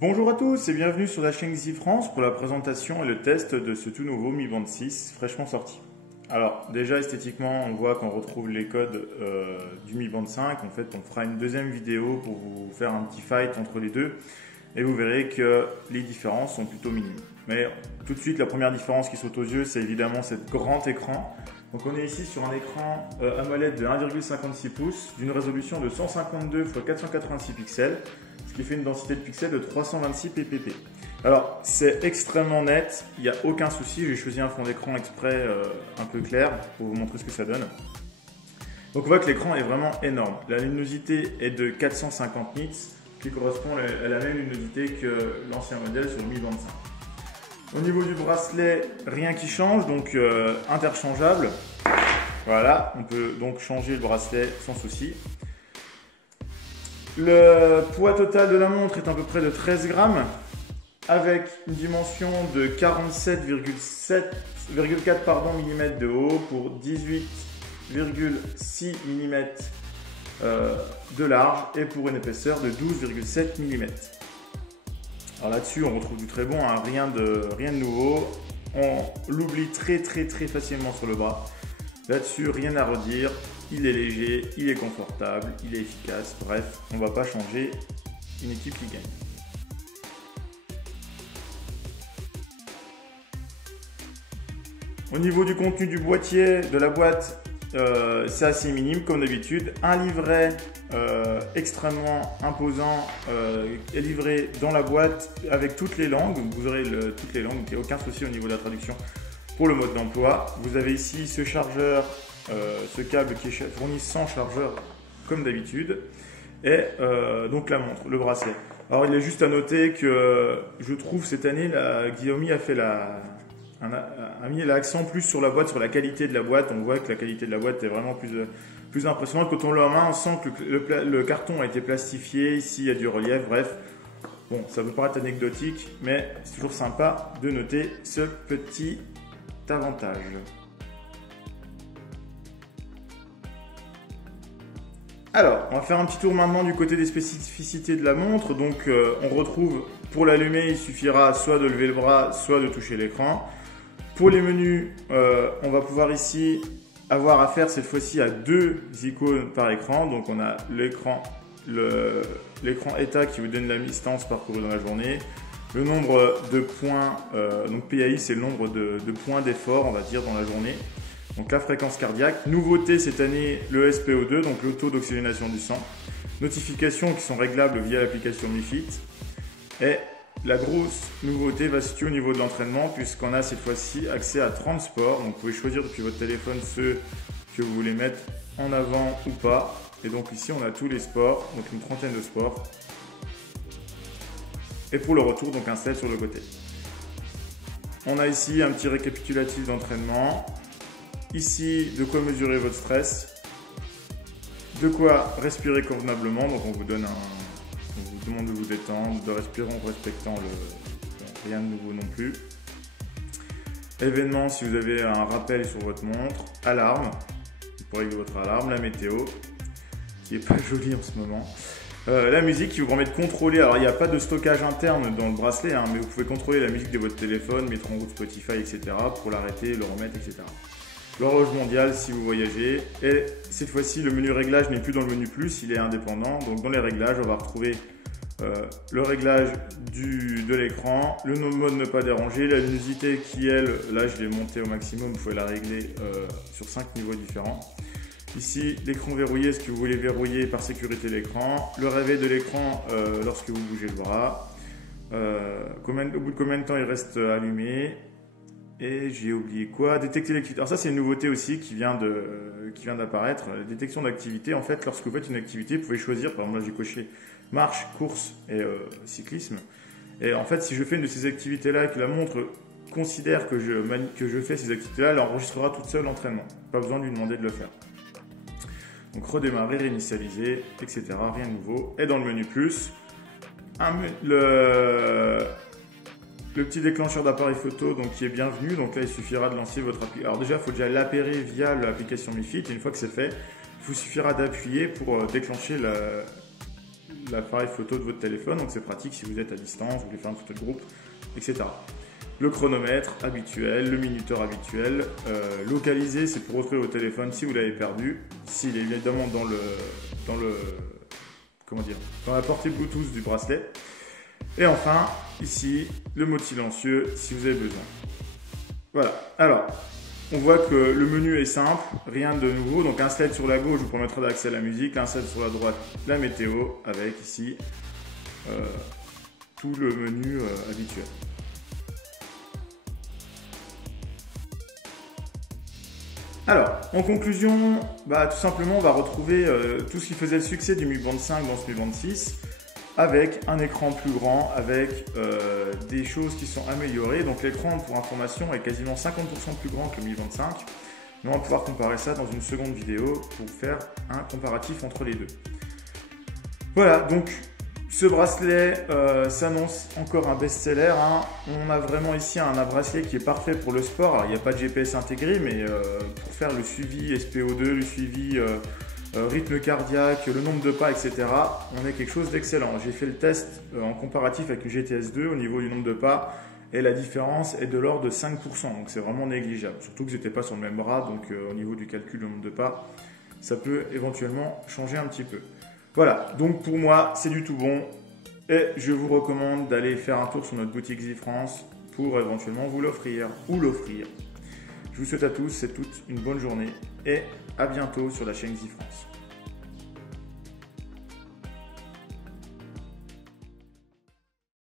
Bonjour à tous et bienvenue sur la chaîne Easy France pour la présentation et le test de ce tout nouveau Mi Band 6 fraîchement sorti. Alors déjà esthétiquement on voit qu'on retrouve les codes du Mi Band 5, en fait on fera une deuxième vidéo pour vous faire un petit fight entre les deux et vous verrez que les différences sont plutôt minimes. Mais tout de suite la première différence qui saute aux yeux c'est évidemment ce grand écran. Donc on est ici sur un écran AMOLED de 1,56 pouces d'une résolution de 152 x 486 pixels, ce qui fait une densité de pixels de 326 ppp. Alors c'est extrêmement net, il n'y a aucun souci, j'ai choisi un fond d'écran exprès un peu clair pour vous montrer ce que ça donne. Donc on voit que l'écran est vraiment énorme, la luminosité est de 450 nits, qui correspond à la même luminosité que l'ancien modèle sur le Mi Band 5. Au niveau du bracelet, rien qui change, donc interchangeable. Voilà, on peut donc changer le bracelet sans souci. Le poids total de la montre est à peu près de 13 grammes, avec une dimension de 47,4 mm de haut pour 18,6 mm de large et pour une épaisseur de 12,7 mm. Alors là-dessus, on retrouve du très bon, hein, rien de nouveau. On l'oublie très facilement sur le bras. Là-dessus, rien à redire. Il est léger, il est confortable, il est efficace. Bref, on ne va pas changer une équipe qui gagne. Au niveau du contenu du boîtier, de la boîte, c'est assez minime comme d'habitude. Un livret extrêmement imposant est livré dans la boîte avec toutes les langues. Vous aurez toutes les langues, il n'y a aucun souci au niveau de la traduction pour le mode d'emploi. Vous avez ici ce chargeur, ce câble qui est fourni sans chargeur comme d'habitude. Et donc la montre, le bracelet. Alors il est juste à noter que je trouve cette année, Xiaomi a fait a mis l'accent plus sur la boîte, sur la qualité de la boîte. On voit que la qualité de la boîte est vraiment plus impressionnante. Quand on l'a en main, on sent que le carton a été plastifié. Ici, il y a du relief. Bref, bon, ça peut paraître anecdotique, mais c'est toujours sympa de noter ce petit avantage. Alors, on va faire un petit tour maintenant du côté des spécificités de la montre. Donc, on retrouve, pour l'allumer, il suffira soit de lever le bras, soit de toucher l'écran. Pour les menus, on va pouvoir ici avoir affaire cette fois-ci à deux icônes par écran. Donc on a l'écran état qui vous donne la distance parcourue dans la journée, le nombre de points, donc PAI c'est le nombre de points d'effort on va dire dans la journée, donc la fréquence cardiaque. Nouveauté cette année, le SPO2, donc le taux d'oxygénation du sang, notifications qui sont réglables via l'application Mi Fit, et la grosse nouveauté va se situer au niveau de l'entraînement puisqu'on a cette fois-ci accès à 30 sports. Donc vous pouvez choisir depuis votre téléphone ceux que vous voulez mettre en avant ou pas. Et donc ici on a tous les sports, donc une trentaine de sports. Et pour le retour, donc un sel sur le côté. On a ici un petit récapitulatif d'entraînement. Ici de quoi mesurer votre stress. De quoi respirer convenablement, donc on vous donne on vous demande de vous détendre, de respirer en respectant rien de nouveau non plus. Événements, si vous avez un rappel sur votre montre. Alarme, pour régler votre alarme. La météo, qui n'est pas jolie en ce moment. La musique qui vous permet de contrôler. Alors il n'y a pas de stockage interne dans le bracelet, hein, mais vous pouvez contrôler la musique de votre téléphone, mettre en route Spotify, etc. pour l'arrêter, le remettre, etc. L'horloge mondiale si vous voyagez. Et cette fois-ci, le menu réglage n'est plus dans le menu plus, il est indépendant. Donc dans les réglages, on va retrouver le réglage de l'écran, le mode ne pas déranger, la luminosité qui, elle, là je l'ai montée au maximum, vous pouvez la régler sur 5 niveaux différents. Ici, l'écran verrouillé, est-ce que vous voulez verrouiller par sécurité l'écran, le réveil de l'écran lorsque vous bougez le bras, au bout de combien de temps il reste allumé. Et j'ai oublié quoi? Détecter l'activité. Alors ça c'est une nouveauté aussi qui vient d'apparaître. La détection d'activité. En fait, lorsque vous faites une activité, vous pouvez choisir. Par exemple, là j'ai coché marche, course et cyclisme. Et en fait, si je fais une de ces activités-là et que la montre considère que je fais ces activités-là, elle enregistrera toute seule l'entraînement. Pas besoin de lui demander de le faire. Donc redémarrer, réinitialiser, etc. Rien de nouveau. Et dans le menu plus, le petit déclencheur d'appareil photo donc, qui est bienvenu. Donc là, il suffira de lancer votre application. Alors déjà, il faut déjà l'appairer via l'application Mi Fit. Et une fois que c'est fait, il vous suffira d'appuyer pour déclencher l'appareil photo de votre téléphone, donc c'est pratique si vous êtes à distance, vous voulez faire une photo de groupe, etc. Le chronomètre habituel, le minuteur habituel, localisé, c'est pour retrouver votre téléphone si vous l'avez perdu, s'il est évidemment dans la portée Bluetooth du bracelet. Et enfin, ici, le mode silencieux si vous avez besoin. Voilà, alors, on voit que le menu est simple, rien de nouveau. Donc un slide sur la gauche vous permettra d'accéder à la musique, un slide sur la droite, la météo, avec ici tout le menu habituel. Alors, en conclusion, tout simplement, on va retrouver tout ce qui faisait le succès du Mi Band 5 dans ce Mi Band 6, avec un écran plus grand, avec des choses qui sont améliorées. Donc l'écran, pour information, est quasiment 50% plus grand que le Mi Band 5. Mais on va pouvoir comparer ça dans une seconde vidéo pour faire un comparatif entre les deux. Voilà, donc ce bracelet s'annonce encore un best-seller. On a vraiment ici un bracelet qui est parfait pour le sport. Alors, il n'y a pas de GPS intégré, mais pour faire le suivi SPO2, le suivi rythme cardiaque, le nombre de pas, etc., on a quelque chose d'excellent. J'ai fait le test en comparatif avec le GTS 2 au niveau du nombre de pas et la différence est de l'ordre de 5%, donc c'est vraiment négligeable. Surtout que j'étais pas sur le même bras, donc au niveau du calcul du nombre de pas, ça peut éventuellement changer un petit peu. Voilà, donc pour moi, c'est du tout bon et je vous recommande d'aller faire un tour sur notre boutique Zifrance pour éventuellement vous l'offrir ou l'offrir. Je vous souhaite à tous et toutes une bonne journée et à bientôt sur la chaîne Zifrance.